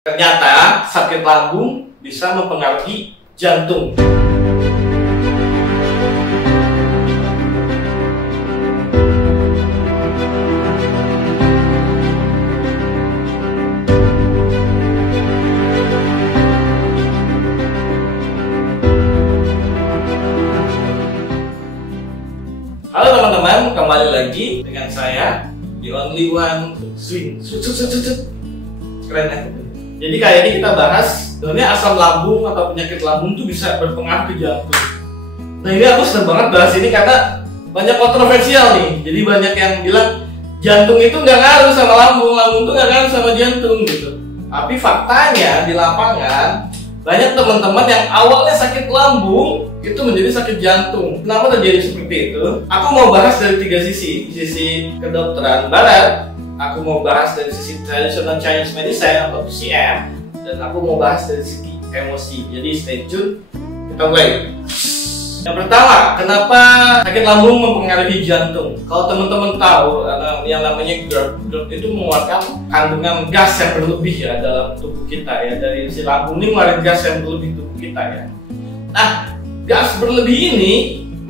Ternyata sakit lambung bisa mempengaruhi jantung. Halo teman-teman, kembali lagi dengan saya di Only One Swing. Keren ya? Jadi kali ini kita bahas sebenarnya asam lambung atau penyakit lambung itu bisa berpengaruh ke jantung. Nah ini aku seneng banget bahas ini karena banyak kontroversial nih. Jadi banyak yang bilang jantung itu nggak ngaruh sama lambung, lambung itu nggak ngaruh sama jantung gitu. Tapi faktanya di lapangan banyak teman-teman yang awalnya sakit lambung itu menjadi sakit jantung. Kenapa terjadi seperti itu? Aku mau bahas dari tiga sisi. Sisi kedokteran barat, aku mau bahas dari sisi traditional Chinese medicine atau TCM, dan aku mau bahas dari sisi emosi. Jadi stay tune, kita mulai. Yang pertama, kenapa sakit lambung mempengaruhi jantung? Kalau teman-teman tahu, yang namanya GERD itu mengeluarkan kandungan gas yang berlebih ya dalam tubuh kita ya. Dari si lambung ini mengeluarkan gas yang berlebih tubuh kita ya. Nah, gas berlebih ini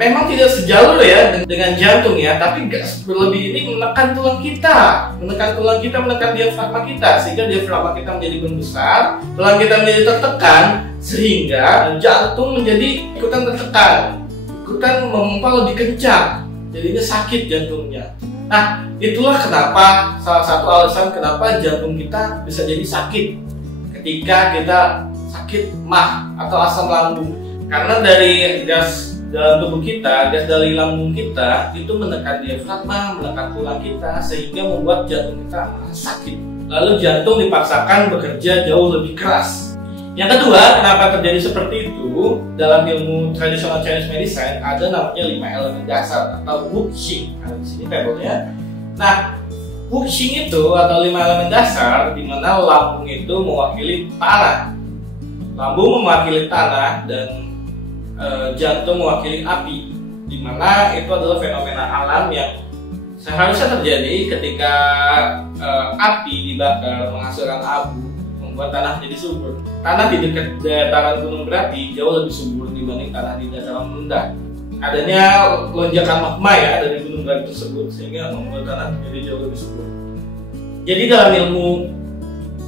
memang tidak sejalur ya dengan jantung ya, tapi gas berlebih ini menekan tulang kita, menekan diafragma kita, sehingga diafragma kita menjadi membesar, tulang kita menjadi tertekan, sehingga jantung menjadi ikutan tertekan, ikutan memompa lebih kencang, jadinya sakit jantungnya. Nah, itulah kenapa salah satu alasan kenapa jantung kita bisa jadi sakit ketika kita sakit MAH atau asam lambung, karena dari gas dalam tubuh kita, gas dari lambung kita itu menekan diafragma, menekan tulang kita, sehingga membuat jantung kita sakit. Lalu jantung dipaksakan bekerja jauh lebih keras. Yang kedua, kenapa terjadi seperti itu? Dalam ilmu traditional Chinese medicine ada namanya 5 elemen dasar atau Wuxing. Ada di sini tabelnya. Nah, Wuxing itu atau 5 elemen dasar, di mana lambung itu mewakili tanah. Lambung mewakili tanah dan jantung mewakili api, di mana itu adalah fenomena alam yang seharusnya terjadi ketika api dibakar menghasilkan abu, membuat tanah jadi subur. Tanah di dekat dataran gunung berapi jauh lebih subur dibanding tanah di dataran rendah. Adanya lonjakan magma ya dari gunung berapi tersebut, sehingga membuat tanah jadi jauh lebih subur. Jadi dalam ilmu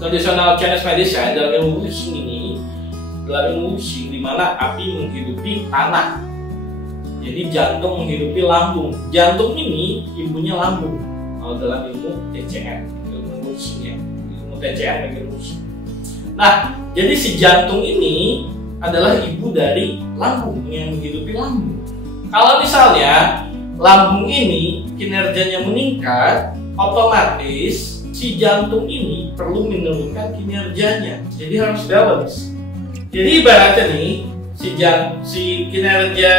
tradisional Chinese medicine, dalam ilmu Wuxing ini, dalam ilmu Wuxing, di mana api menghidupi tanah, jadi jantung menghidupi lambung. Jantung ini ibunya lambung. Kalau dalam ilmu TCM, ilmu Wuxing ya, ilmu TCM dan ilmu Wuxing. Nah, jadi si jantung ini adalah ibu dari lambung yang menghidupi lambung. Kalau misalnya lambung ini kinerjanya meningkat, otomatis si jantung ini perlu menurunkan kinerjanya. Jadi harus balance. Jadi ibaratnya nih, si kinerja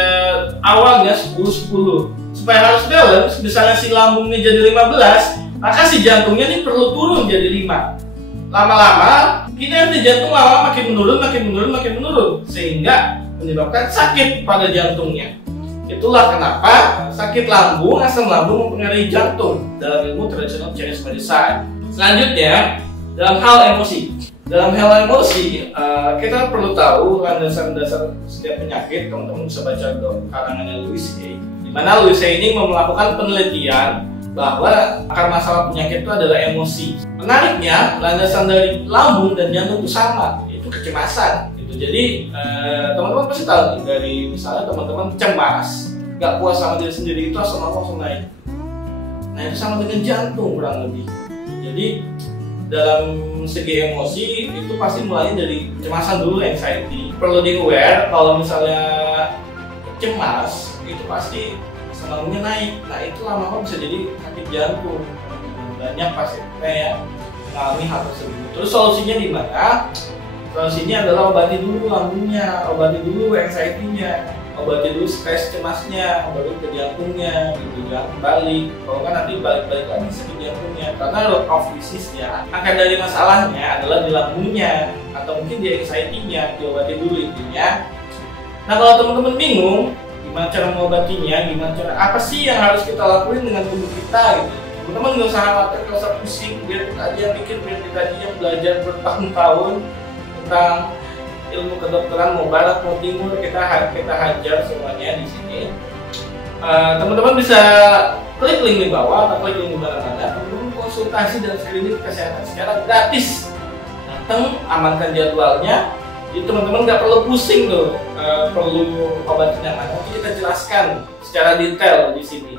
awalnya 10-10. Supaya harus balance, misalnya si lambungnya jadi 15, maka si jantungnya ini perlu turun jadi 5. Lama-lama, kinerja jantung lama makin menurun, sehingga menyebabkan sakit pada jantungnya. Itulah kenapa sakit lambung, asam lambung mempengaruhi jantung dalam ilmu tradisional Chinese medicine. Selanjutnya, dalam hal emosi. Dalam hal emosi, kita perlu tahu landasan-landasan setiap penyakit. Teman-teman bisa baca karangannya Louise Hay, di mana Louise Hay ini melakukan penelitian bahwa akar masalah penyakit itu adalah emosi. Menariknya, landasan dari lambung dan jantung itu sama, yaitu kecemasan. Gitu. Jadi teman-teman pasti tahu nih, dari misalnya teman-teman cemas, nggak puas sama diri sendiri, itu asam lambung langsung naik. Nah itu sama dengan jantung kurang lebih. Jadi dalam segi emosi itu pasti mulai dari kecemasan dulu, anxiety. Perlu di-aware kalau misalnya cemas itu pasti asam lambungnya naik. Nah itu lama-lama bisa jadi sakit jantung. Banyak pasiennya yang mengalami hal tersebut. Terus solusinya di mana? Solusinya adalah obati dulu lambungnya, obati dulu anxiety-nya, obati dulu stres cemasnya, obati ke jantungnya, gitu jangan kembali. Kalau kan nanti balik-balik lagi sakit jantungnya, karena root of disease-nya, akar dari masalahnya adalah di lambungnya atau mungkin di anxiety-nya, diobati dulu intinya. Nah kalau teman-teman bingung gimana cara mengobatinya, gimana cara apa sih yang harus kita lakuin dengan tubuh kita gitu, Teman-teman nggak usah khawatir, nggak usah pusing. Biar kita aja yang bikin, biar kita aja yang belajar bertahun-tahun tentang ilmu kedokteran, mau barat mau timur, kita hajar semuanya di sini. Teman-teman bisa klik link di bawah atau klik link di mana-mana. Teman-teman konsultasi dan screening kesehatan secara gratis. Datang, amankan jadwalnya. Jadi teman-teman nggak perlu pusing tuh, perlu obat yang mana. Nanti kita jelaskan secara detail di sini.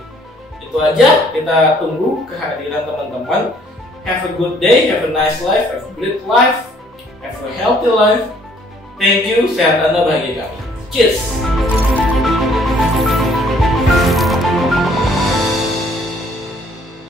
Itu aja, kita tunggu kehadiran teman-teman. Have a good day, have a nice life, have a great life, have a healthy life. Thank you, sehat Anda bahagia kami. Cheers!